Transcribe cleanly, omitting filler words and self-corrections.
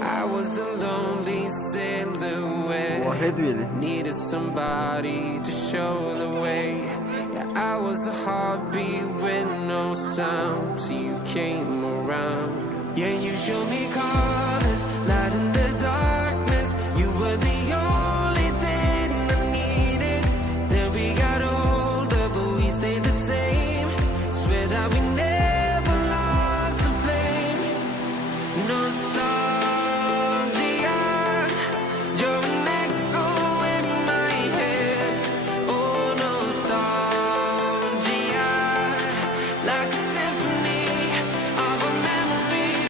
I was a lonely silhouette. واحد ویلی Needed somebody to show the way. Yeah, I was a heartbeat with no sound till you came around. Yeah, you showed me colors, light in the darkness. You were the only thing I needed. Then we got older, but we stayed the same. Swear that we never lost the flame. No song. Like